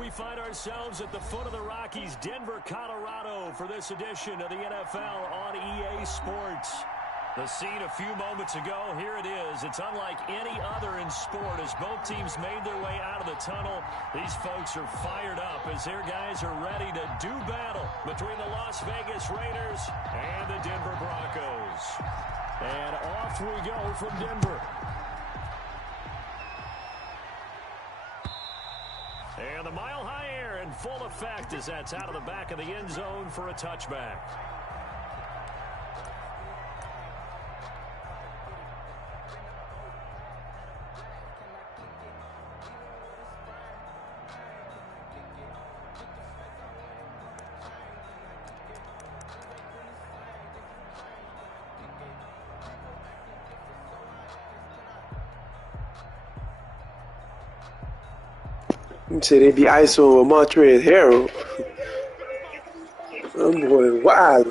We find ourselves at the foot of the Rockies, Denver, Colorado, for this edition of the NFL on EA Sports. The scene a few moments ago, here it is. It's unlike any other in sport as both teams made their way out of the tunnel. These folks are fired up as their guys are ready to do battle between the Las Vegas Raiders and the Denver Broncos. And off we go from Denver. And the mile-high air in full effect as that's out of the back of the end zone for a touchback. Say they be ISO with Montrezl Harrell. That boy wild.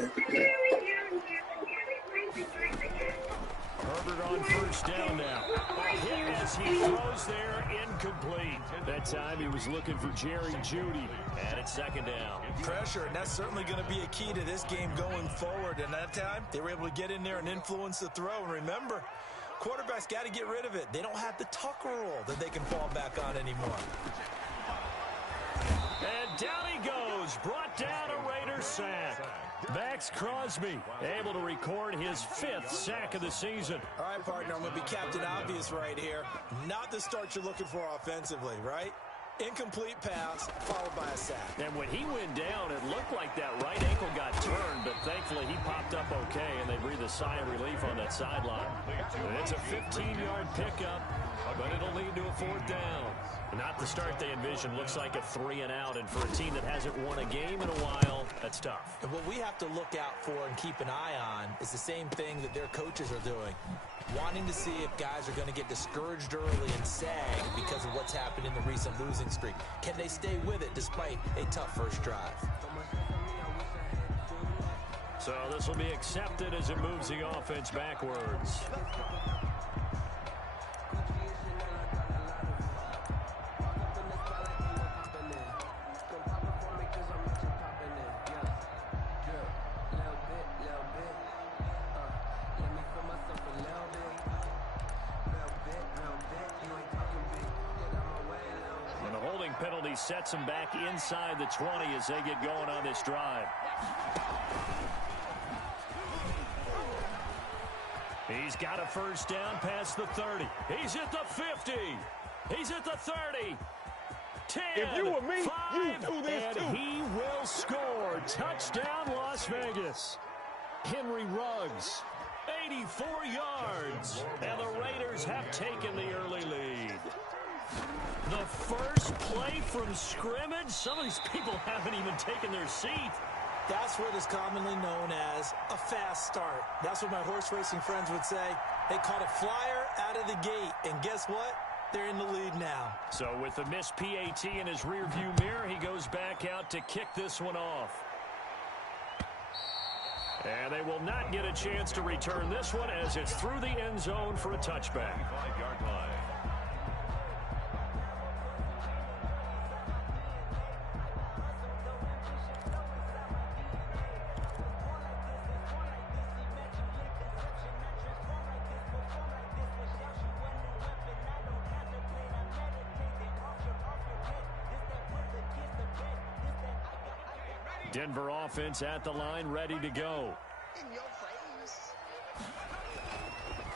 Herbert on first down now. A hit as he throws there, incomplete. That time he was looking for Jerry Jeudy, and it's second down. Pressure, and that's certainly going to be a key to this game going forward. And that time, they were able to get in there and influence the throw. And remember, quarterbacks got to get rid of it. They don't have the Tucker rule that they can fall back on anymore. And down he goes, brought down a Raiders sack. Max Crosby able to record his 5th sack of the season. All right, partner, I'm going to be Captain Obvious right here. Not the start you're looking for offensively, right? Incomplete pass, followed by a sack. And when he went down, it looked like that right ankle got turned, but thankfully he popped up okay, and they breathed a sigh of relief on that sideline. And it's a 15-yard pickup, but it'll lead to a 4th down. Not the start they envisioned. Looks like a 3-and-out, and for a team that hasn't won a game in a while, that's tough. And what we have to look out for and keep an eye on is the same thing that their coaches are doing. Wanting to see if guys are going to get discouraged early and sag because of what's happened in the recent losing streak. Can they stay with it despite a tough first drive? So this will be accepted as it moves the offense backwards. Penalty sets them back inside the 20 as they get going on this drive. He's got a first down past the 30. He's at the 50. He's at the 30. 10. If you were me, 5, you do this and too. he will score. Touchdown, Las Vegas. Henry Ruggs, 84 yards. And the Raiders have taken the early lead. The first play from scrimmage. Some of these people haven't even taken their seat. That's what is commonly known as a fast start. That's what my horse racing friends would say. They caught a flyer out of the gate, and guess what? They're in the lead now. So with the missed PAT in his rearview mirror, he goes back out to kick this one off. And they will not get a chance to return this one as it's through the end zone for a touchback. 5-yard line. Denver offense at the line, ready to go.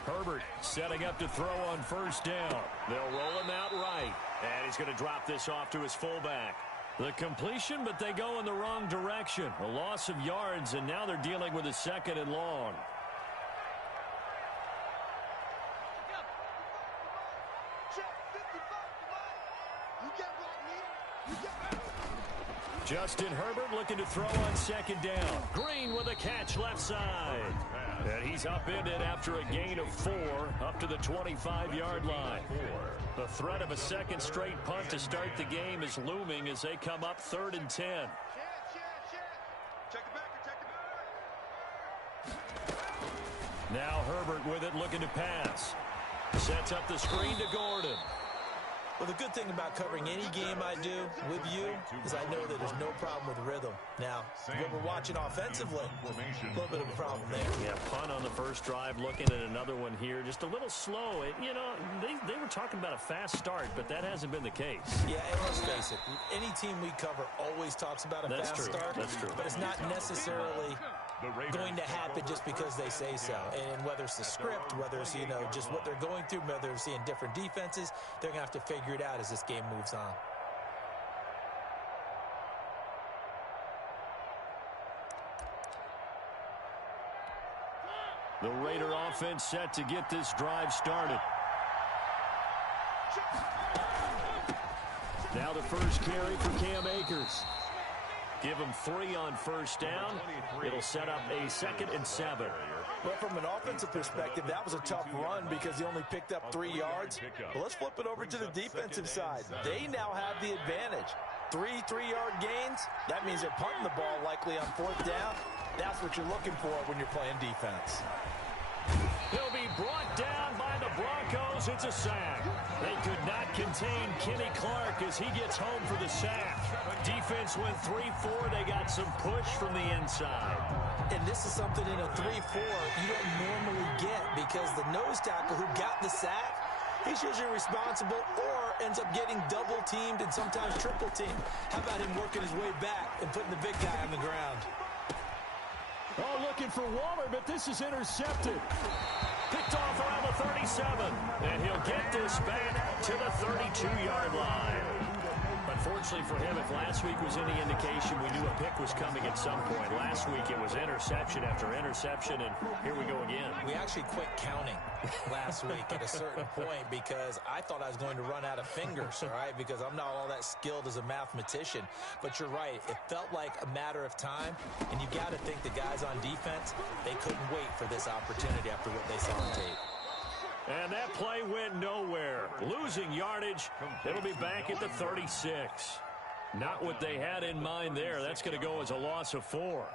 Herbert setting up to throw on first down. They'll roll him out right. And he's going to drop this off to his fullback. The completion, but they go in the wrong direction. A loss of yards, and now they're dealing with a 2nd and long. Justin Herbert looking to throw on 2nd down. Green with a catch left side. And he's upended after a gain of 4 up to the 25-yard line. The threat of a second straight punt to start the game is looming as they come up 3rd and 10. Now Herbert with it looking to pass. Sets up the screen to Gordon. Well, the good thing about covering any game I do with you is I know that there's no problem with rhythm. Now, when we're watching offensively, a little bit of a problem there. Yeah, punt on the first drive, looking at another one here. Just a little slow. You know, they were talking about a fast start, but that hasn't been the case. Yeah, and let's face it, any team we cover always talks about a fast start. That's true. But it's not necessarily going to happen just because they say so. And whether it's the script, whether it's, you know, just what they're going through, whether they're seeing different defenses, they're going to have to figure it out as this game moves on. The Raider offense set to get this drive started. Now the first carry for Cam Akers. Give him 3 on first down. It'll set up a 2nd and 7. Well, from an offensive perspective, that was a tough run because he only picked up 3 yards. Well, let's flip it over to the defensive side. They now have the advantage. 3 3-yard gains. That means they're punting the ball likely on 4th down. That's what you're looking for when you're playing defense. He'll be brought down by the Broncos. It's a sack. They could not contain Kenny Clark as he gets home for the sack. Defense went 3-4. They got some push from the inside. And this is something in a 3-4 you don't normally get because the nose tackle who got the sack, he's usually responsible or ends up getting double-teamed and sometimes triple-teamed. How about him working his way back and putting the big guy on the ground? Oh, looking for Waller, but this is intercepted. Picked off around the 37. And he'll get this back to the 32-yard line. Unfortunately for him, if last week was any indication, we knew a pick was coming at some point. Last week it was interception after interception, and here we go again. We actually quit counting last week at a certain point because I thought I was going to run out of fingers, all right, because I'm not all that skilled as a mathematician. But you're right. It felt like a matter of time, and you got to think the guys on defense, they couldn't wait for this opportunity after what they saw on tape. And that play went nowhere. Losing yardage. It'll be back at the 36. Not what they had in mind there. That's going to go as a loss of 4.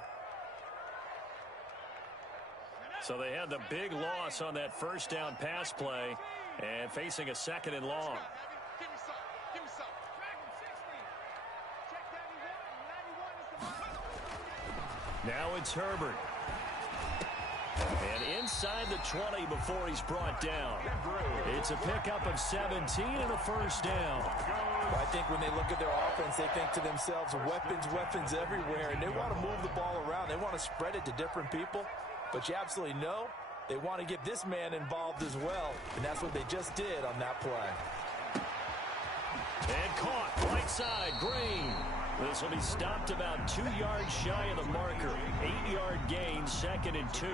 So they had the big loss on that first down pass play and facing a 2nd and long. Now it's Herbert. And inside the 20 before he's brought down. It's a pickup of 17 and a first down. Well, I think when they look at their offense, they think to themselves, weapons everywhere, and they want to move the ball around. They want to spread it to different people. But you absolutely know they want to get this man involved as well, and that's what they just did on that play. And caught right side, Green. This will be stopped about 2 yards shy of the marker. 8-yard gain, 2nd and 2.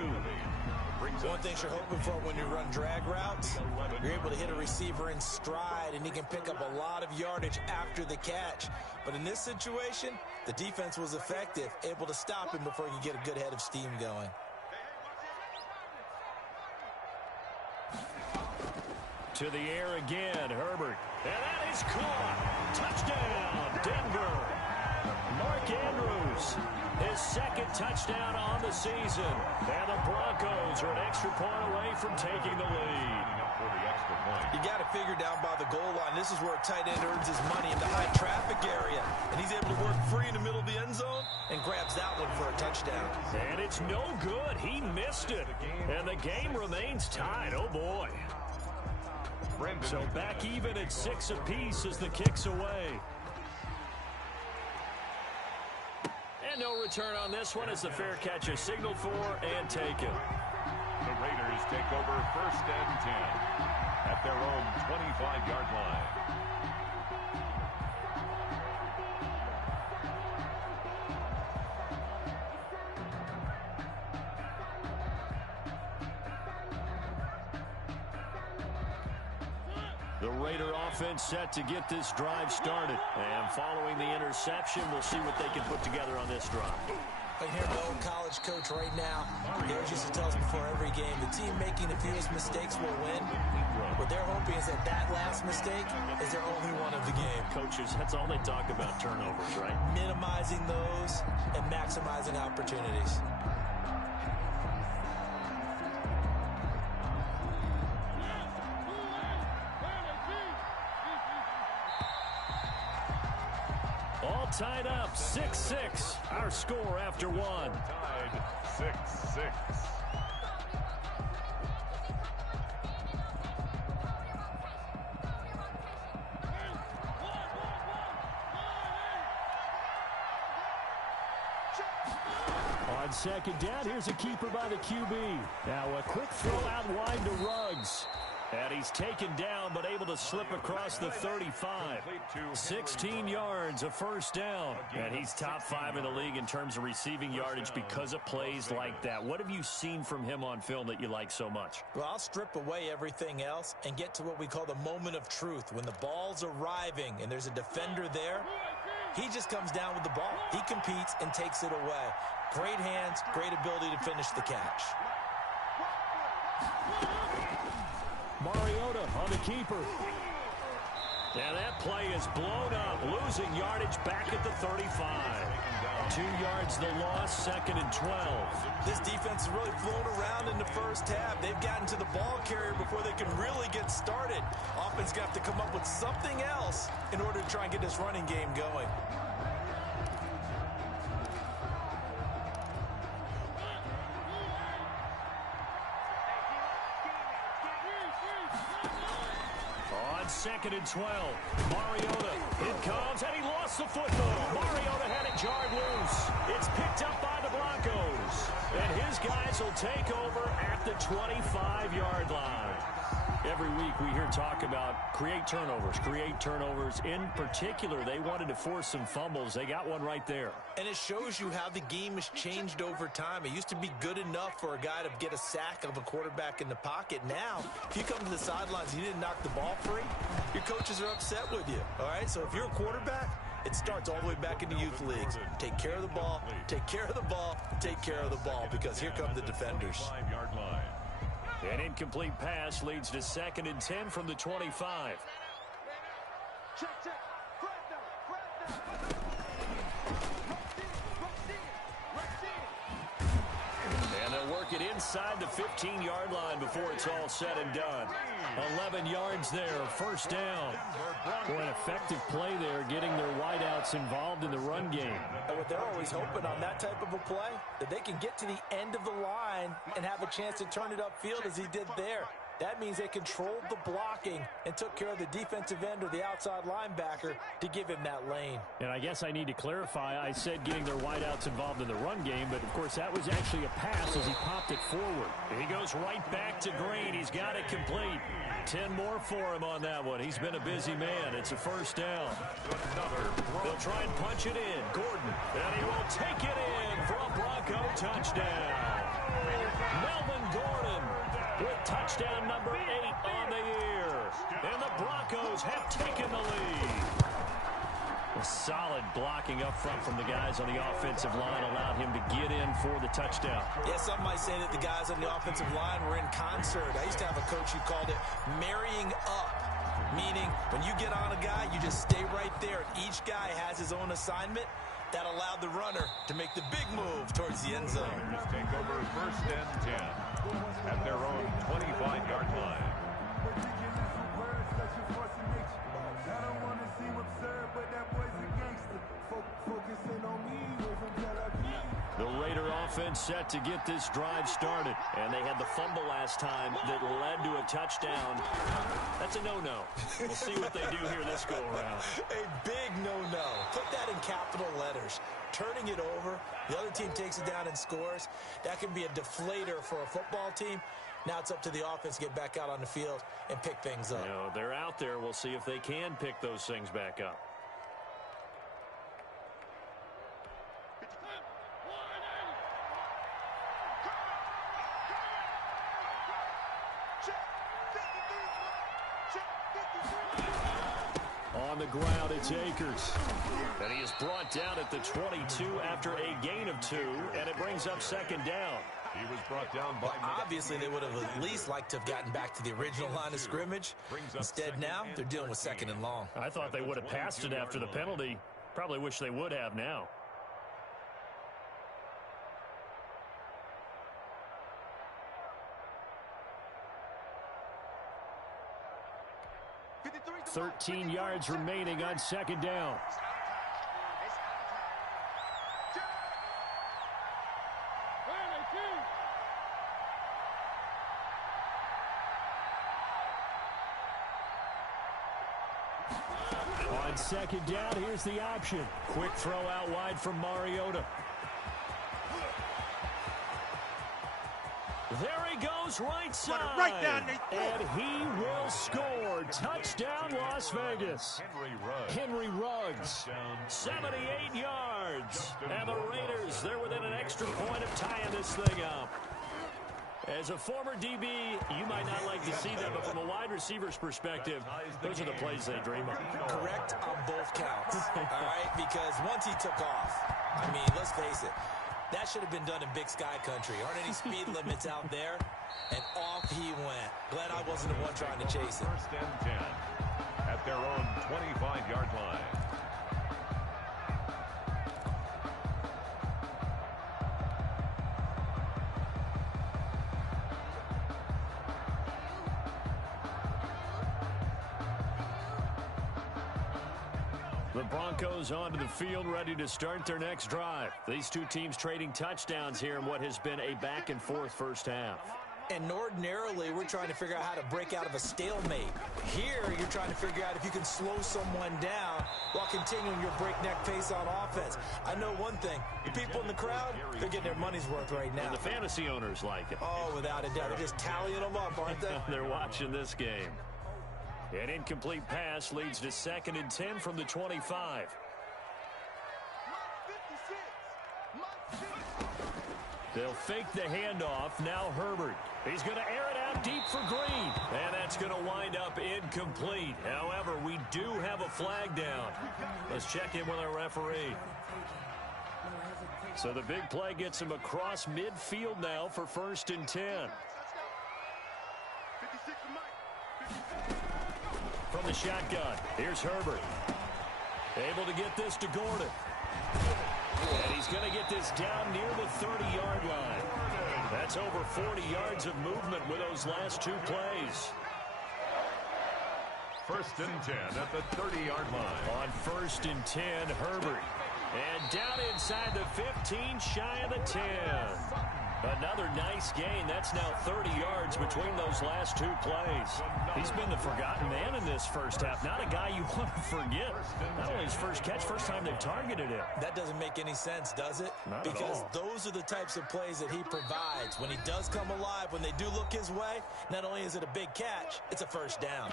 One thing you're hoping for when you run drag routes, you're able to hit a receiver in stride, and he can pick up a lot of yardage after the catch. But in this situation, the defense was effective, able to stop him before he could get a good head of steam going. To the air again, Herbert. And that is caught. Touchdown, Denver. Mark Andrews, his 2nd touchdown on the season. And the Broncos are an extra point away from taking the lead. You got to figure down by the goal line. This is where a tight end earns his money in the high traffic area. And he's able to work free in the middle of the end zone and grabs that one for a touchdown. And it's no good. He missed it. And the game remains tied. Oh, boy. So back even at 6 apiece as the kick's away. And no return on this one as the fair catch is signaled for and taken. The Raiders take over 1st and 10 at their own 25-yard line. The Raider offense set to get this drive started. And following the interception, we'll see what they can put together on this drive. I hear my old college coach right now. He always used to tell us before every game, the team making the fewest mistakes will win. What they're hoping is that that last mistake is their only one of the game. Coaches, that's all they talk about, turnovers, right? Minimizing those and maximizing opportunities. All tied up, 6-6. Our score after one. Tied 6-6. On second down, here's a keeper by the QB. Now a quick throw out wide to Ruggs. And he's taken down, but able to slip across the 35. 16 yards, a first down. And he's top 5 in the league in terms of receiving yardage because of plays like that. What have you seen from him on film that you like so much? Well, I'll strip away everything else and get to what we call the moment of truth. When the ball's arriving and there's a defender there, he just comes down with the ball. He competes and takes it away. Great hands, great ability to finish the catch. Mariota on the keeper. And that play is blown up, losing yardage back at the 35. 2 yards the loss, second and 12. This defense has really flown around in the first half. They've gotten to the ball carrier before they can really get started. Offense got to come up with something else in order to try and get this running game going. Second and 12. Mariota. It comes, and he lost the football. Mariota had it jarred loose. It's picked up by the Broncos. And his guys will take over at the 25-yard line. Every week we hear talk about create turnovers. In particular, they wanted to force some fumbles. They got one right there. And it shows you how the game has changed over time. It used to be good enough for a guy to get a sack of a quarterback in the pocket. Now, if you come to the sidelines and you didn't knock the ball free, your coaches are upset with you. All right, so if you're a quarterback, it starts all the way back in the youth leagues. Take care of the ball, take care of the ball, take care of the ball, because here come the defenders. 5-yard line. An incomplete pass leads to second and 10 from the 25. And they'll work it inside the 15-yard line before it's all said and done. 11 yards there, first down. Boy, an effective play there, getting their wideouts involved in the run game. And what they're always hoping on that type of a play, that they can get to the end of the line and have a chance to turn it upfield as he did there. That means they controlled the blocking and took care of the defensive end or the outside linebacker to give him that lane. And I guess I need to clarify, I said getting their wideouts involved in the run game, but of course that was actually a pass as he popped it forward. He goes right back to Green. He's got it complete. 10 more for him on that one. He's been a busy man. It's a first down. They'll try and punch it in. Gordon, and he will take it in for a Bronco touchdown. Melvin Gordon with touchdown number 8 on the year. And the Broncos have taken the lead. A solid blocking up front from the guys on the offensive line allowed him to get in for the touchdown. Yeah, some might say that the guys on the offensive line were in concert. I used to have a coach who called it marrying up, meaning when you get on a guy, you just stay right there. Each guy has his own assignment. That allowed the runner to make the big move towards the end zone. Raiders take over first and 10 at their own 25-yard line. The Raider offense set to get this drive started. And they had the fumble last time that led to a touchdown. That's a no-no. We'll see what they do here this go-around. A big no-no. Put that in capital letters. Turning it over, the other team takes it down and scores. That can be a deflator for a football team. Now it's up to the offense to get back out on the field and pick things up. You know, they're out there. We'll see if they can pick those things back up. On the ground, it's Akers. And he is brought down at the 22 after a gain of 2, and it brings up second down. He was brought down by... Obviously, they would have at least liked to have gotten back to the original line of scrimmage. Instead, now, they're dealing with second and long. I thought they would have passed it after the penalty. Probably wish they would have now. "13 yards remaining on second down. On second down, here's the option. Quick throw out wide from Mariota. There he goes, right side. Right down and he will score. Touchdown, Las Vegas. Henry Ruggs, 78 yards. And the Raiders, they're within an extra point of tying this thing up. As a former DB, you might not like to see that, but from a wide receiver's perspective, those are the plays they dream of. Correct on both counts, all right? Because once he took off, I mean, let's face it, that should have been done in Big Sky Country. Aren't any speed limits out there? And off he went. Glad I wasn't the one trying to chase him. First and 10 at their own 25-yard line. The Broncos onto the field, ready to start their next drive. These two teams trading touchdowns here in what has been a back-and-forth first half. And ordinarily, we're trying to figure out how to break out of a stalemate. Here, you're trying to figure out if you can slow someone down while continuing your breakneck pace on offense. I know one thing. The people in the crowd, they're getting their money's worth right now. And the fantasy owners like it. Oh, without a doubt. They're just tallying them up, aren't they? They're watching this game. An incomplete pass leads to 2nd and 10 from the 25. They'll fake the handoff. Now Herbert. He's going to air it out deep for Green. And that's going to wind up incomplete. However, we do have a flag down. Let's check in with our referee. So the big play gets him across midfield now for 1st and 10. From the shotgun, here's Herbert. Able to get this to Gordon. And he's going to get this down near the 30-yard line. That's over 40 yards of movement with those last two plays. 1st and 10 at the 30-yard line. On 1st and 10, Herbert. And down inside the 15, shy of the 10. Another nice gain. That's now 30 yards between those last two plays. He's been the forgotten man in this first half. Not a guy you want to forget. Not only his first catch, first time they've targeted him. That doesn't make any sense, does it? Not because at all. Those are the types of plays that he provides. When he does come alive, when they do look his way, not only is it a big catch, it's a first down.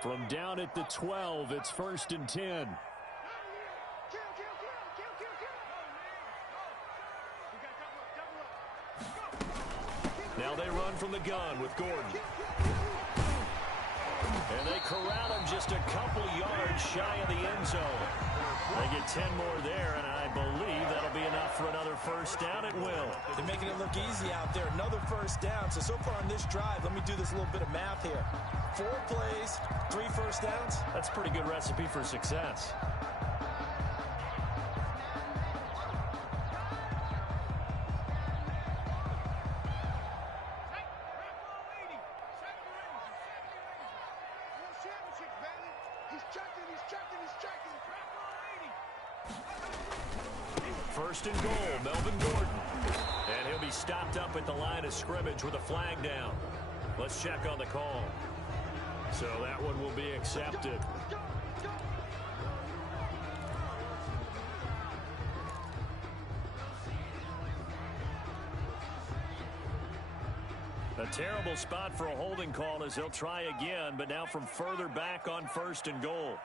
From down at the 12, it's 1st and 10. Now they run from the gun with Gordon. And they corral him just a couple yards shy of the end zone. They get 10 more there, and I believe that'll be enough for another first down. It will. They're making it look easy out there. Another first down. So far on this drive, let me do this little bit of math here. 4 plays, 3 first downs. That's a pretty good recipe for success. First and goal, Melvin Gordon. And he'll be stopped up at the line of scrimmage with a flag down. Let's check on the call. So that one will be accepted. A terrible spot for a holding call as they'll try again, but now from further back on 1st and goal.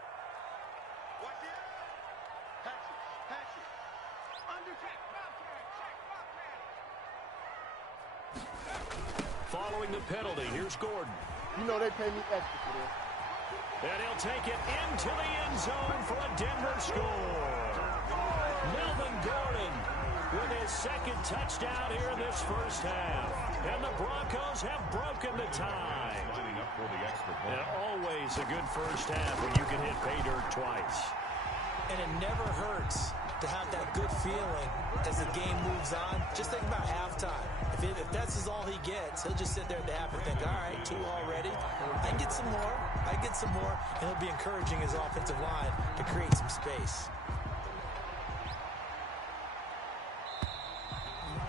Following the penalty, here's Gordon. You know they pay me extra for this. And he'll take it into the end zone for a Denver score. Melvin Gordon with his 2nd touchdown here in this first half. And the Broncos have broken the tie. Lining up for the extra point. And always a good first half when you can hit pay dirt twice. And it never hurts to have that good feeling as the game moves on. Just think about halftime. If that's all he gets, he'll just sit there at the half and think, all right, 2 already. I get some more. And he'll be encouraging his offensive line to create some space.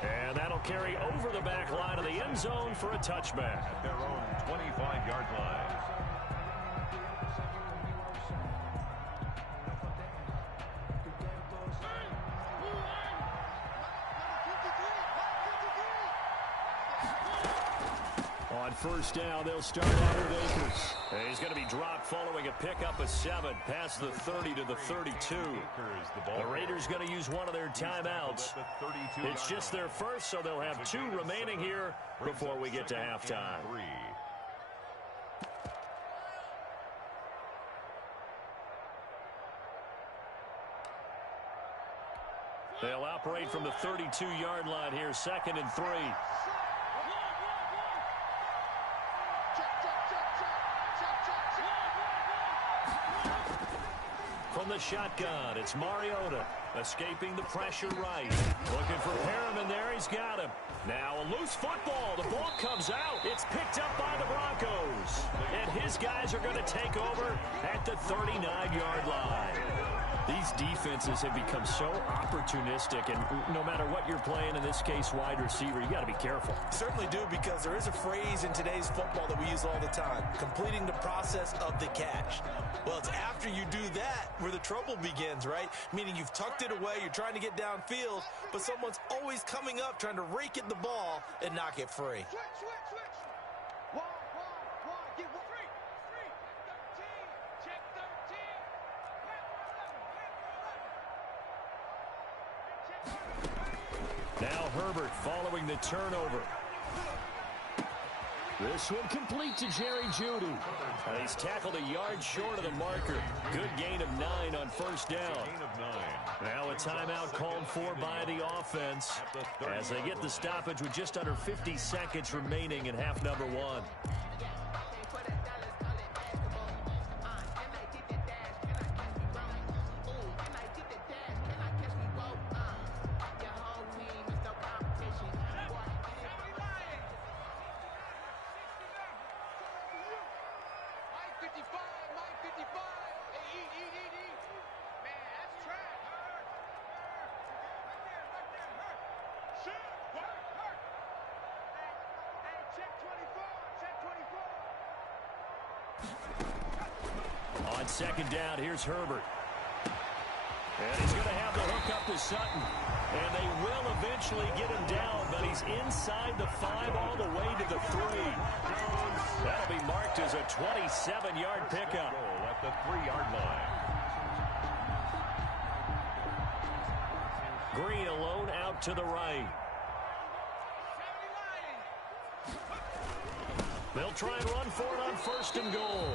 And that'll carry over the back line of the end zone for a touchback. At their own 25-yard line. On first down, they'll start out with Akers. And he's going to be dropped following a pickup of 7 past the 30 to the 32. The Raiders going to use one of their timeouts. It's just their first, so they'll have 2 remaining here before we get to halftime. They'll operate from the 32-yard line here, 2nd and 3. From the shotgun, it's Mariota escaping the pressure right. Looking for Perriman there. He's got him. Now a loose football. The ball comes out. It's picked up by the Broncos. And his guys are going to take over at the 39-yard line. These defenses have become so opportunistic, and no matter what you're playing, in this case wide receiver, you got to be careful. Certainly do, because there is a phrase in today's football that we use all the time: completing the process of the catch. Well, it's after you do that where the trouble begins, right? Meaning you've tucked it away, you're trying to get downfield, but someone's always coming up trying to rake at the ball and knock it free. Now Herbert following the turnover. This one complete to Jerry Jeudy. He's tackled a yard short of the marker. Good gain of 9 on first down. Now a timeout called for by the offense as they get the stoppage with just under 50 seconds remaining in half number 1. On second down, here's Herbert. And he's going to have the hook up to Sutton. And they will eventually get him down, but he's inside the 5 all the way to the 3. That'll be marked as a 27-yard pickup. At the 3-yard line. Green alone out to the right. They'll try and run for it on first and goal.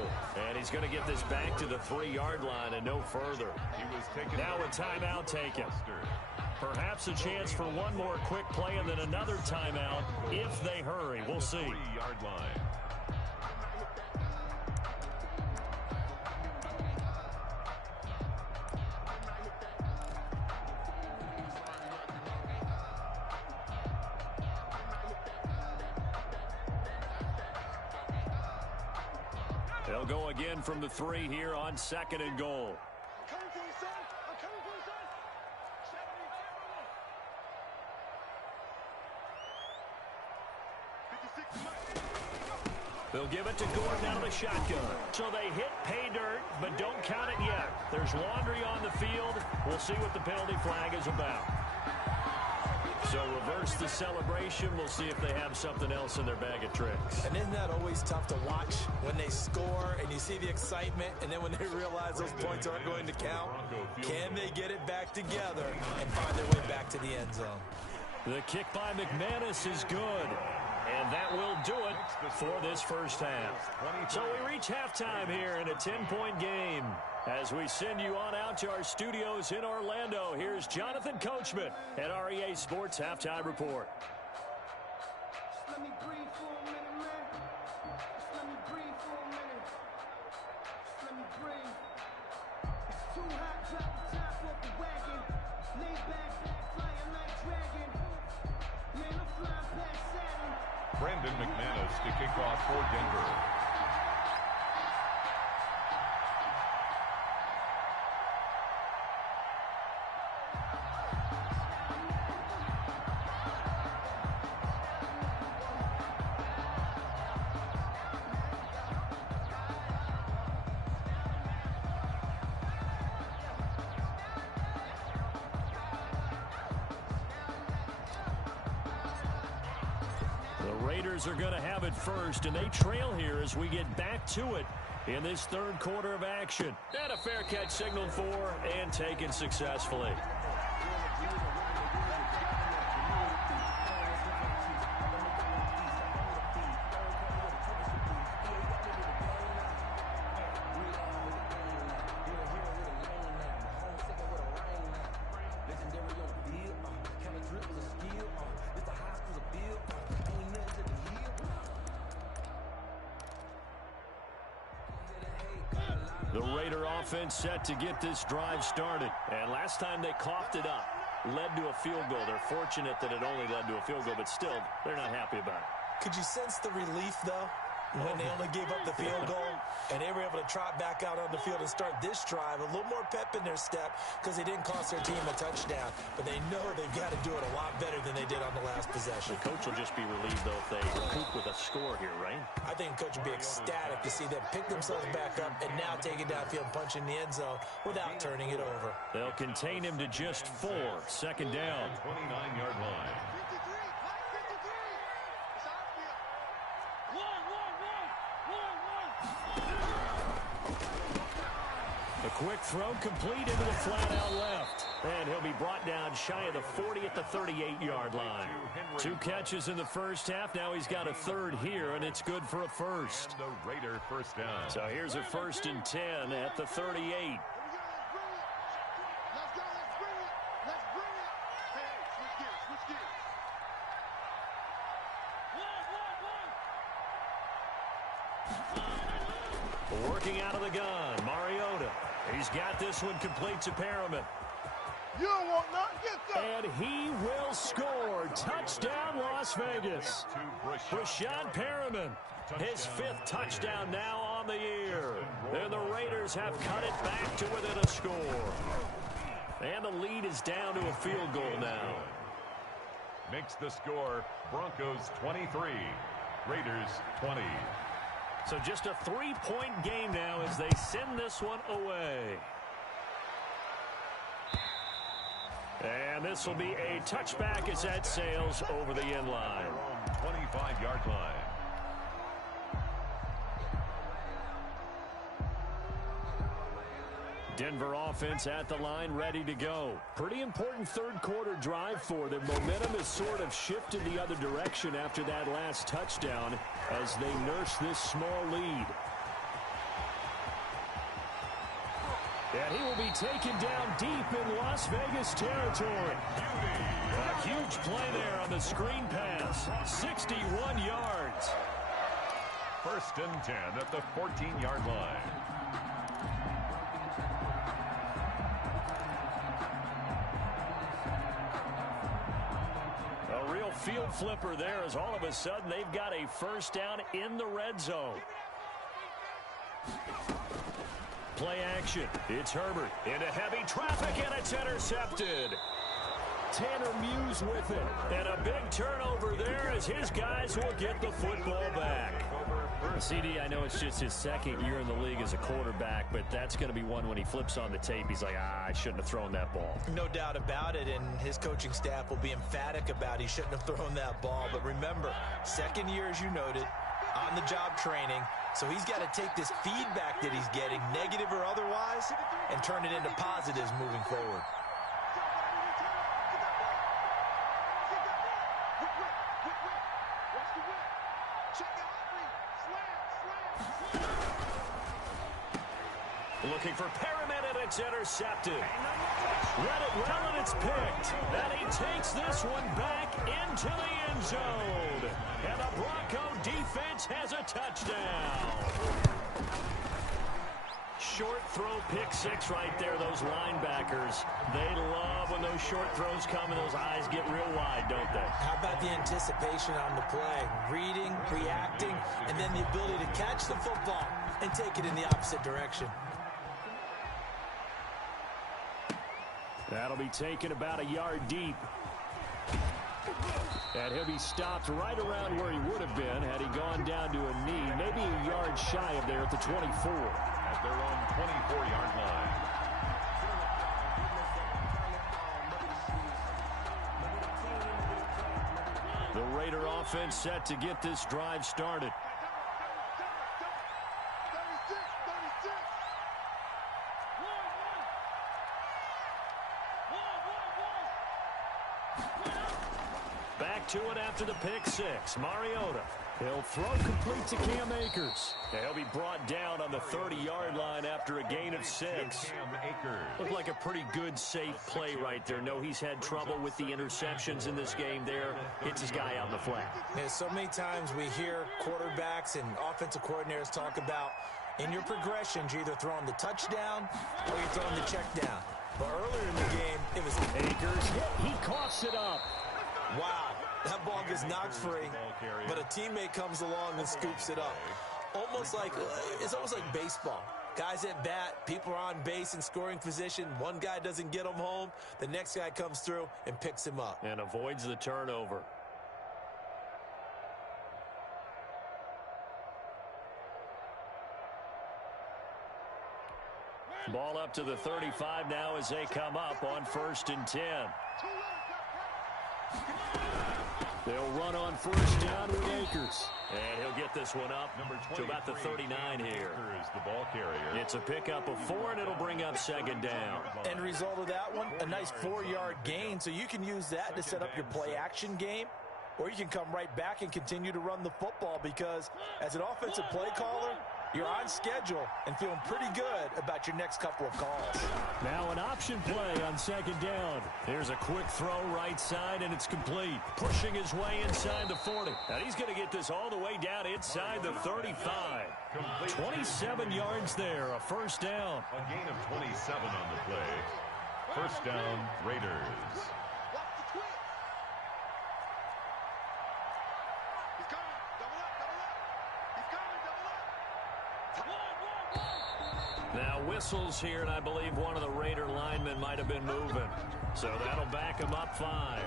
And he's going to get this back to the 3-yard line and no further. Now a timeout taken. Perhaps a chance for one more quick play and then another timeout if they hurry. We'll see. 3-yard line. They'll go again from the 3 here on second and goal. They'll give it to Gordon out of the shotgun. So they hit pay dirt, but don't count it yet. There's laundry on the field. We'll see what the penalty flag is about. So reverse the celebration. We'll see if they have something else in their bag of tricks. And isn't that always tough to watch when they score and you see the excitement, and then when they realize those points aren't going to count? Can they get it back together and find their way back to the end zone? The kick by McManus is good. And that will do it for this first half. So we reach halftime here in a 10-point game. As we send you on out to our studios in Orlando, here's Jonathan Coachman at REA Sports Halftime Report. Just let me breathe for a minute, man. Just let me breathe for a minute. Just let me breathe. It's too hot, drop the top off the wagon. Lay back, flying like dragon. Man, I'm flying past Saturn. Brandon McManus to kick off for Denver. The Raiders are going to have it first, and they trail here as we get back to it in this third quarter of action. And a fair catch signaled for and taken successfully. The Raider offense set to get this drive started. And last time they coughed it up, led to a field goal. They're fortunate that it only led to a field goal, but still, they're not happy about it. Could you sense the relief, though, when they only gave up the field goal and they were able to trot back out on the field and start this drive? A little more pep in their step because they didn't cost their team a touchdown, but they know they've got to do it a lot better than they did on the last possession. The coach will just be relieved, though, if they recoup with a score here, right? I think the coach would be ecstatic to see them pick themselves back up and now take it downfield and punch in the end zone without turning it over. They'll contain him to just 4. Second down. 29-yard line. A quick throw complete into the flat out left. And he'll be brought down shy of the 40 at the 38-yard line. 2 catches in the first half. Now he's got a third here, and it's good for a first. And the Raider first down. So here's a 1st and 10 at the 38. Working out of the gun, Mariota. He's got this one complete to Perriman. You don't want none. Get that. And he will score. Touchdown, Las Vegas. Brashad Perriman, his 5th touchdown now on the year. And the Raiders have cut it back to within a score. And the lead is down to a field goal now. Makes the score Broncos 23, Raiders 20. So just a 3-point game now as they send this one away. And this will be a touchback as that sails over the end line. 25-yard line. Denver offense at the line, ready to go. Pretty important third quarter drive for them. Momentum has sort of shifted the other direction after that last touchdown as they nurse this small lead. And he will be taken down deep in Las Vegas territory. A huge play there on the screen pass. 61 yards. 1st and 10 at the 14-yard line. A real field flipper there as all of a sudden they've got a first down in the red zone. Play action. It's Herbert into heavy traffic, and it's intercepted. Tanner Muse with it. And a big turnover there as his guys will get the football back. CD, I know it's just his 2nd year in the league as a quarterback, but that's going to be one when he flips on the tape. He's like, I shouldn't have thrown that ball. No doubt about it, and his coaching staff will be emphatic about he shouldn't have thrown that ball. But remember, 2nd year, as you noted, on-the-job training. So he's got to take this feedback that he's getting, negative or otherwise, and turn it into positives moving forward. Looking for Perriman, and it's intercepted. Read it well, and it's picked. And he takes this one back into the end zone. And the Bronco defense has a touchdown. short throw pick six right there, those linebackers. They love when those short throws come and those eyes get real wide, don't they? How about the anticipation on the play? Reading, reacting, and then the ability to catch the football and take it in the opposite direction. That'll be taken about a yard deep. And he'll be stopped right around where he would have been had he gone down to a knee, maybe a yard shy of there at the 24. At their own 24-yard line. The Raider offense set to get this drive started. Back to it after the pick six. Mariota. He'll throw complete to Cam Akers. And he'll be brought down on the 30-yard line after a gain of 6. Looked like a pretty good, safe play right there. No, he's had trouble with the interceptions in this game there. Hits his guy out in the flat. Yeah, so many times we hear quarterbacks and offensive coordinators talk about in your progressions, you're either throwing the touchdown or you're throwing the check down. But earlier in the game, it was Akers hit. He coughs it up. Wow, that ball gets knocked free, but a teammate comes along and scoops it up. It's almost like baseball. Guys at bat, people are on base in scoring position. One guy doesn't get him home. The next guy comes through and picks him up. And avoids the turnover. Ball up to the 35 now as they come up on 1st and 10. They'll run on 1st down with Akers. And he'll get this one up to about the 39 here. The ball carrier. It's a pickup of 4, and it'll bring up 2nd down. End result of that one, a nice 4-yard gain, so you can use that to set up your play-action game, or you can come right back and continue to run the football because as an offensive play caller, you're on schedule and feeling pretty good about your next couple of calls. Now an option play on 2nd down. Here's a quick throw right side, and it's complete. Pushing his way inside the 40. Now he's going to get this all the way down inside the 35. 27 yards there, a 1st down. A gain of 27 on the play. 1st down, Raiders. Now whistles here, and I believe one of the Raider linemen might have been moving. So that'll back him up 5.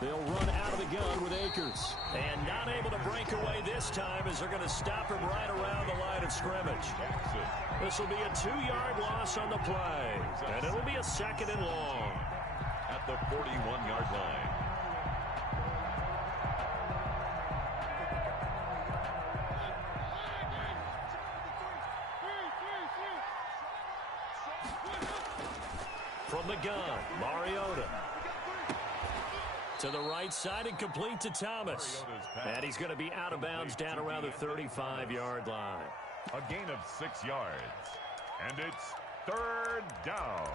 They'll run out of the gun with Akers. And not able to break away this time as they're going to stop him right around the line of scrimmage. This will be a 2-yard loss on the play. And it'll be a 2nd and long. At the 41-yard line. From the gun, Mariota. To the right side and complete to Thomas. And he's going to be out of bounds down around the 35-yard line. A gain of 6 yards. And it's 3rd down.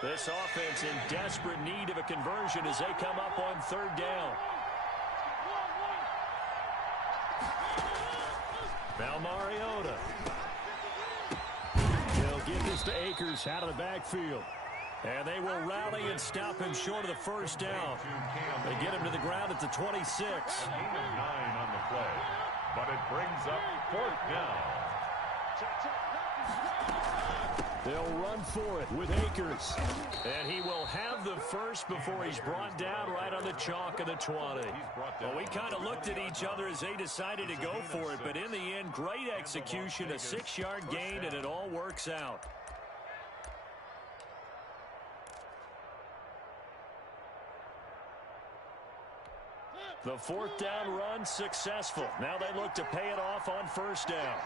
This offense in desperate need of a conversion as they come up on 3rd down. Now Mariota. They'll get this to Akers out of the backfield. And they will rally and stop him short of the 1st down. They get him to the ground at the 26. Gain of 9 on the play. But it brings up 4th down. They'll run for it with Akers. And he will have the first before he's brought down right on the chalk of the 20. Well, we kind of looked at each other as they decided to go for it. But in the end, great execution, a 6-yard gain, and it all works out. The fourth down run successful. Now they look to pay it off on first down.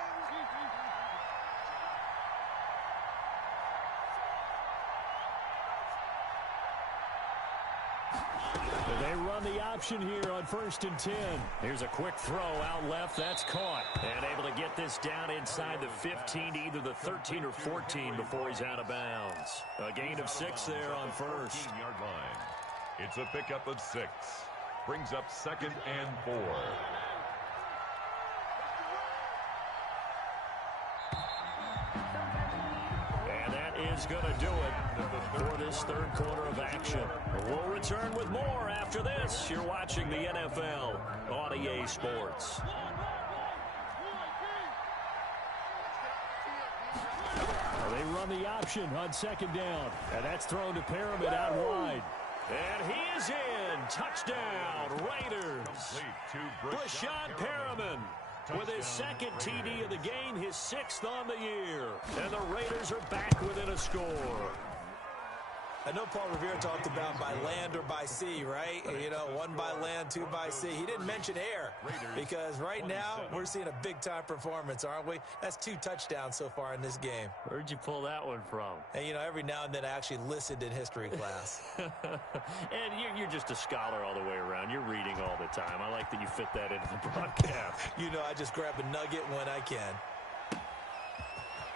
They run the option here on 1st and 10. Here's a quick throw out left. That's caught. And able to get this down inside the 15 to either the 13 or 14 before he's out of bounds. A gain of 6 there on first. 14-yard line. It's a pickup of 6. Brings up 2nd and 4. And that is going to do it for this third quarter of action. We'll return with more after this. You're watching the NFL on EA Sports. They run the option on 2nd down. And that's thrown to Pyramid out wide. And he is in. Touchdown, Raiders. Brashad Perriman with his 2nd TD of the game, his 6th on the year. And the Raiders are back within a score. I know Paul Revere talked about by land or by sea, right? You know, 1 by land, 2 by sea. He didn't mention air because right now we're seeing a big-time performance, aren't we? That's 2 touchdowns so far in this game. Where'd you pull that one from? And, you know, every now and then I actually listened in history class. And you're just a scholar all the way around. You're reading all the time. I like that you fit that into the broadcast. You know, I just grab a nugget when I can.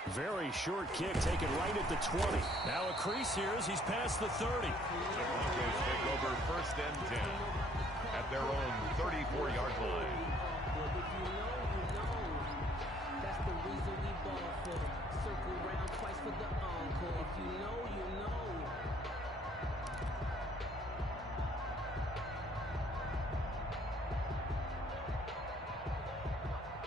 Very short kick taken right at the 20. Now a crease here as he's past the 30. The Broncos take over 1st and 10 at their own 34-yard line. That's the reason we ball for. Circle round twice for the encore. If you know, you know.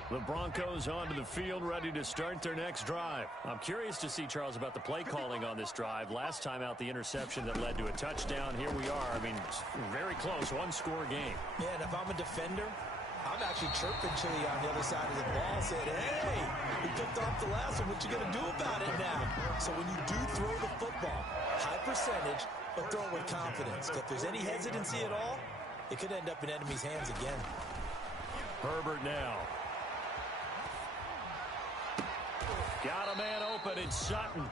The Broncos onto the field, ready to start their next drive. I'm curious to see, Charles, about the play calling on this drive. Last time out, the interception that led to a touchdown. Here we are. I mean, very close, one-score game. Yeah, and if I'm a defender, I'm actually chirping Chili on the other side of the ball, saying, hey, we picked off the last one. What you going to do about it now? So when you do throw the football, high percentage, but throw it with confidence. If there's any hesitancy at all, it could end up in enemy's hands again. Herbert now. Got a man open in Sutton.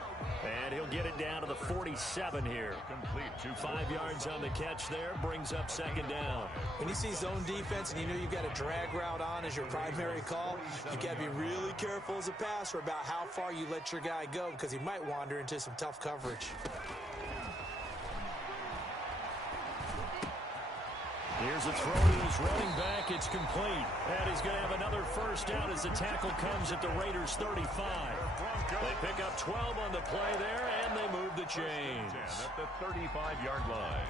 And he'll get it down to the 47 here. Complete 5 yards on the catch there. Brings up 2nd down. When you see zone defense and you know you've got a drag route on as your primary call, you got to be really careful as a passer about how far you let your guy go because he might wander into some tough coverage. Here's a throw to his running back. It's complete. And he's going to have another first down as the tackle comes at the Raiders' 35. They pick up 12 on the play there, and they move the chains. At the 35-yard line.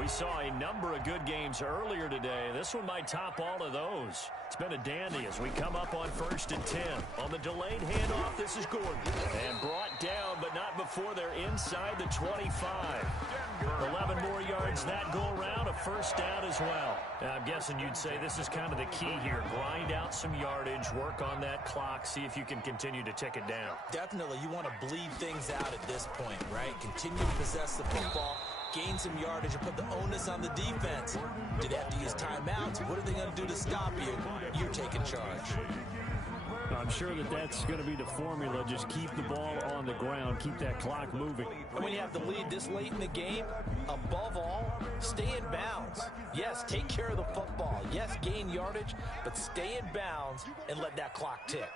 We saw a number of good games earlier today. This one might top all of those. It's been a dandy as we come up on 1st and 10. On the delayed handoff, this is Gordon. And brought down, but not before they're inside the 25. 11 more yards that go around, a first down as well. Now, I'm guessing you'd say this is kind of the key here. Grind out some yardage, work on that clock, see if you can continue to tick it down. Definitely, you want to bleed things out at this point, right? Continue to possess the football, gain some yardage, and put the onus on the defense. Do they have to use timeouts? What are they going to do to stop you? You're taking charge. I'm sure that that's going to be the formula. Just keep the ball on the ground. Keep that clock moving. And when you have the lead this late in the game, above all, stay in bounds. Yes, take care of the football. Yes, gain yardage, but stay in bounds and let that clock tick.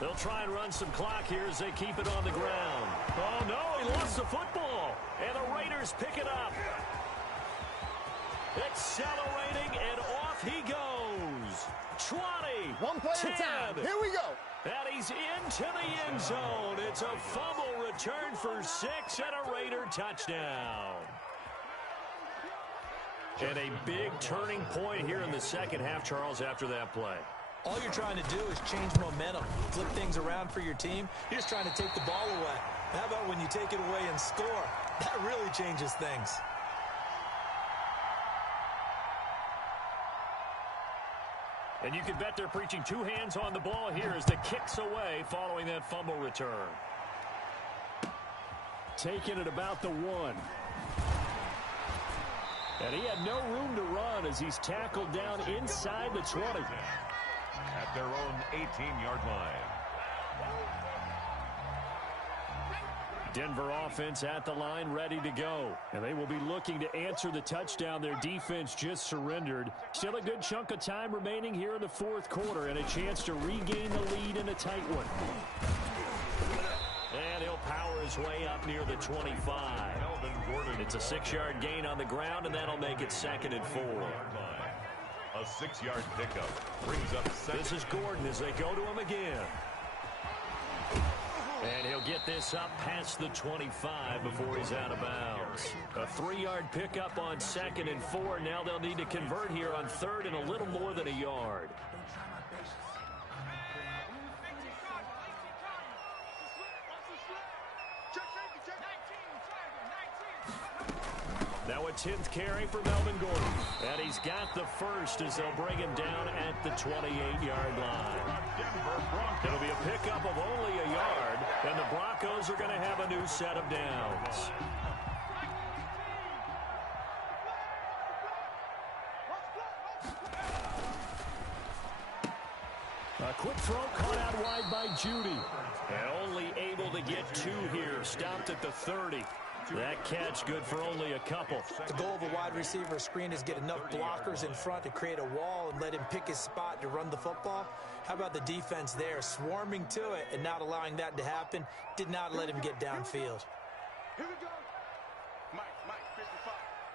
They'll try and run some clock here as they keep it on the ground. Oh, no, he lost the football. And the Raiders pick it up. Accelerating, and off he goes. 20, 1 play at a time. Here we go. And he's into the end zone. It's a fumble return for 6 and a Raider touchdown. And a big turning point here in the second half, Charles, after that play. All you're trying to do is change momentum, flip things around for your team. You're just trying to take the ball away. How about when you take it away and score? That really changes things. And you can bet they're preaching two hands on the ball here as the kick's away following that fumble return. Taking it about the 1. And he had no room to run as he's tackled down inside the 20. At their own 18-yard line. Denver offense at the line, ready to go. And they will be looking to answer the touchdown their defense just surrendered. Still a good chunk of time remaining here in the fourth quarter and a chance to regain the lead in a tight one. And he'll power his way up near the 25. It's a 6-yard gain on the ground, and that'll make it 2nd and 4. A 6-yard pickup brings up second. This is Gordon as they go to him again. And he'll get this up past the 25 before he's out of bounds. A 3-yard pickup on 2nd and 4. Now they'll need to convert here on 3rd and a little more than a yard. Now a 10th carry for Melvin Gordon. And he's got the first as they'll bring him down at the 28-yard line. It'll be a pickup of only a yard, and the Broncos are going to have a new set of downs. A quick throw caught out wide by Judy. And only able to get 2 here. Stopped at the 30. That catch good for only a couple. The goal of a wide receiver screen is get enough blockers in front to create a wall and let him pick his spot to run the football. How about the defense there, swarming to it and not allowing that to happen? Did not let him get downfield. Here we go. Mike, 55.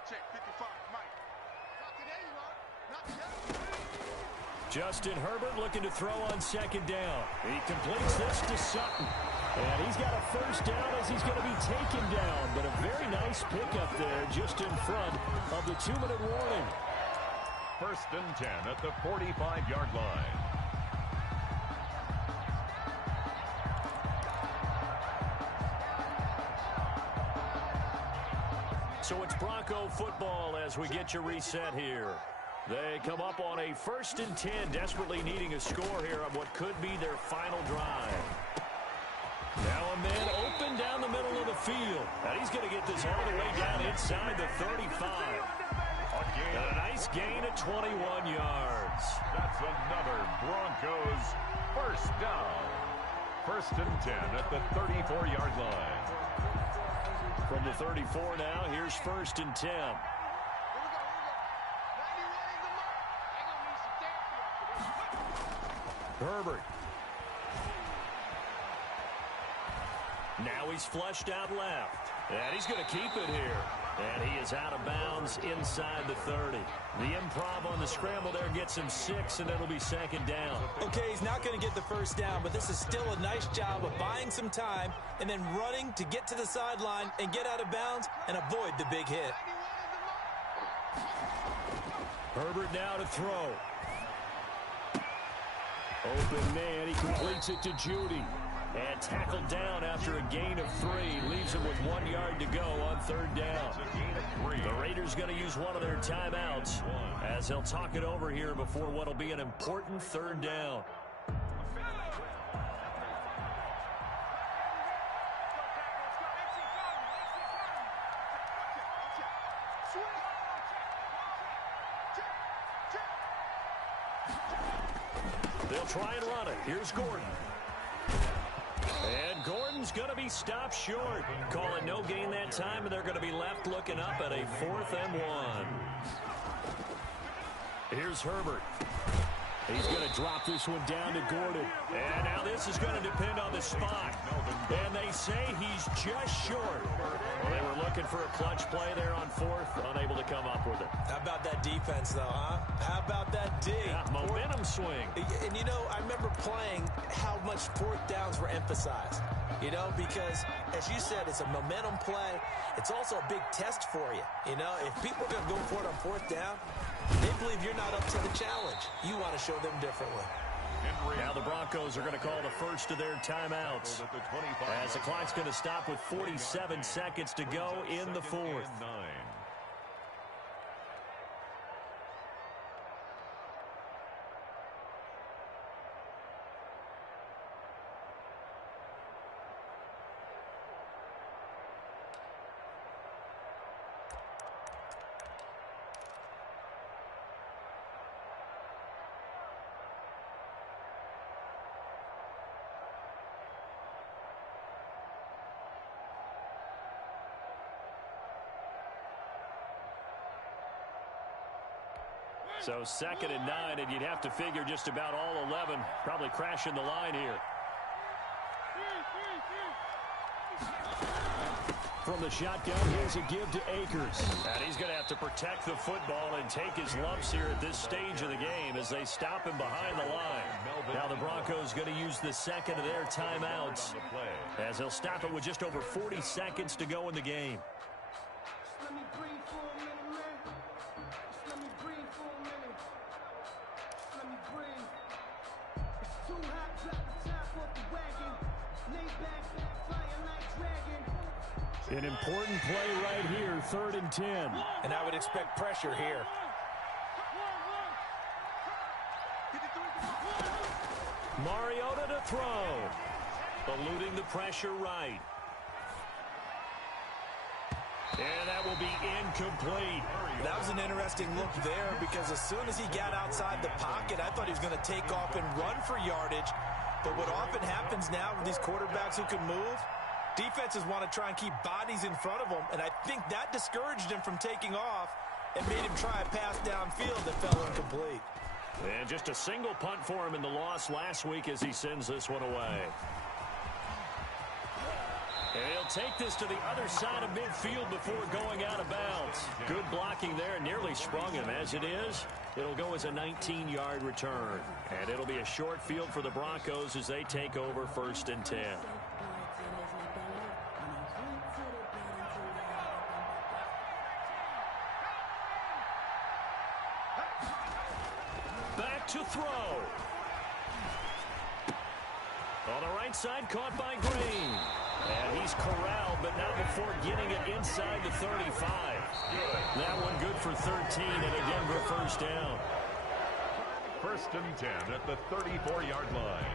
Check, 55, Mike. Not today, you are. Not today. Justin Herbert looking to throw on 2nd down. He completes this to Sutton. And he's got a first down as he's going to be taken down. But a very nice pickup there just in front of the 2-minute warning. 1st and 10 at the 45-yard line. So it's Bronco football as we get you reset here. They come up on a 1st and 10, desperately needing a score here on what could be their final drive. Now a man open down the middle of the field. And he's going to get this all the way down inside the 35. And a nice gain at 21 yards. That's another Broncos first down. 1st and 10 at the 34-yard line. From the 34 now, here's 1st and 10. Herbert. Now he's flushed out left. And he's going to keep it here. And he is out of bounds inside the 30. The improv on the scramble there gets him 6, and it'll be 2nd down. Okay, he's not going to get the first down, but this is still a nice job of buying some time and then running to get to the sideline and get out of bounds and avoid the big hit. Herbert now to throw. Open man, he completes it to Judy. And tackled down after a gain of 3. Leaves him with 1 yard to go on 3rd down. The Raiders going to use one of their timeouts as they'll talk it over here before what will be an important 3rd down. They'll try and run it. Here's Gordon. And Gordon's going to be stopped short. Calling no gain that time, and they're going to be left looking up at a 4th and 1. Here's Herbert. He's going to drop this one down to Gordon. And now this is going to depend on the spot. And they say he's just short. Well, they were looking for a clutch play there on 4th, unable to come up with it. How about that defense, though, huh? How about that D? Yeah, momentum swing. And, you know, I remember playing how much 4th downs were emphasized. You know, because, as you said, it's a momentum play. It's also a big test for you. You know, if people are going to go for it on 4th down, they believe you're not up to the challenge. You want to show them differently. Now the Broncos are going to call the first of their timeouts as the clock's going to stop with 47 seconds to go in the 4th. So 2nd and 9, and you'd have to figure just about all 11 probably crashing the line here. From the shotgun, here's a give to Akers. And he's going to have to protect the football and take his lumps here at this stage of the game as they stop him behind the line. Now the Broncos going to use the second of their timeouts as they'll stop it with just over 40 seconds to go in the game. Let me breathe for a minute, man. Just let me breathe for a minute. Just let me breathe. It's too hot, drop the top off the wagon. Lay back, fire like dragon. An important play right here, 3rd and 10. And I would expect pressure here. Mariota to throw. Eluding the pressure right. And that will be incomplete. That was an interesting look there because as soon as he got outside the pocket, I thought he was going to take off and run for yardage. But what often happens now with these quarterbacks who can move, defenses want to try and keep bodies in front of them, and I think that discouraged him from taking off and made him try a pass downfield that fell incomplete. And just a single punt for him in the loss last week as he sends this one away. And he'll take this to the other side of midfield before going out of bounds. Good blocking there, nearly sprung him. As it is, it'll go as a 19-yard return. And it'll be a short field for the Broncos as they take over 1st and 10. Back to throw. On the right side, caught by Green. And he's corralled, but not before getting it inside the 35. That one good for 13, and again for 1st down. 1st and 10 at the 34-yard line.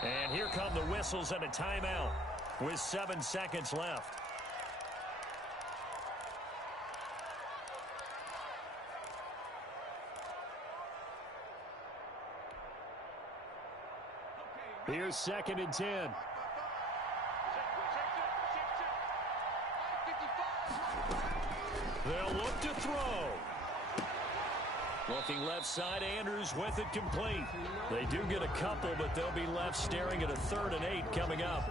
And here come the whistles and a timeout with 7 seconds left. Here's 2nd and 10. They'll look to throw. Looking left side, Andrews with it complete. They do get a couple, but they'll be left staring at a 3rd and 8 coming up.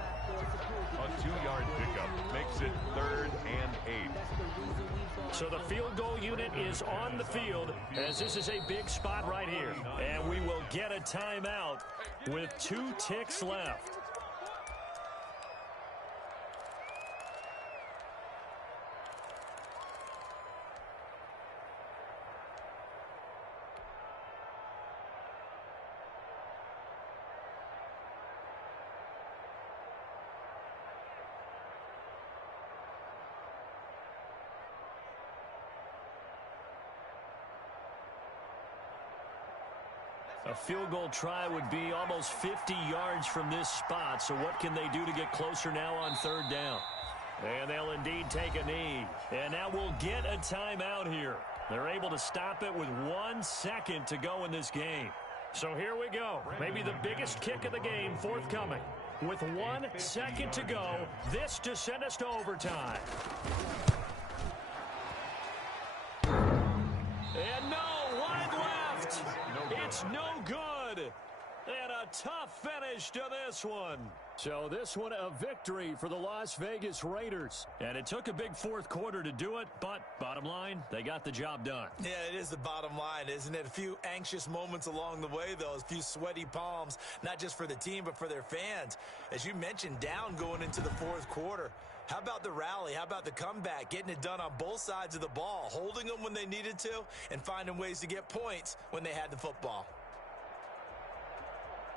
A 2-yard pickup makes it 3rd and 8. So the field goal unit is on the field as this is a big spot right here. And we will get a timeout with 2 ticks left. A field goal try would be almost 50 yards from this spot. So what can they do to get closer now on 3rd down? And they'll indeed take a knee. And now we'll get a timeout here. They're able to stop it with 1 second to go in this game. So here we go. Maybe the biggest kick of the game forthcoming. With 1 second to go, this to send us to overtime. And no, wide left. It's no good. And a tough finish to this one. So this one a victory for the Las Vegas Raiders. And it took a big 4th quarter to do it, but bottom line, they got the job done. Yeah, it is the bottom line, isn't it? A few anxious moments along the way, though. A few sweaty palms, not just for the team, but for their fans. As you mentioned, down going into the 4th quarter. How about the rally? How about the comeback? Getting it done on both sides of the ball, holding them when they needed to, and finding ways to get points when they had the football.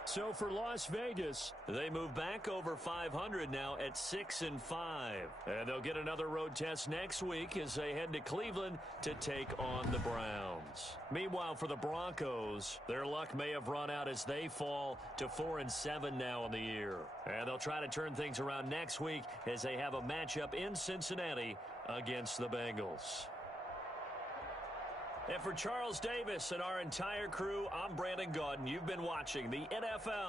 So for Las Vegas, they move back over 500 now at 6-5. And they'll get another road test next week as they head to Cleveland to take on the Browns. Meanwhile, for the Broncos, their luck may have run out as they fall to 4-7 now in the year. And they'll try to turn things around next week as they have a matchup in Cincinnati against the Bengals. And for Charles Davis and our entire crew, I'm Brandon Gaudin. You've been watching the NFL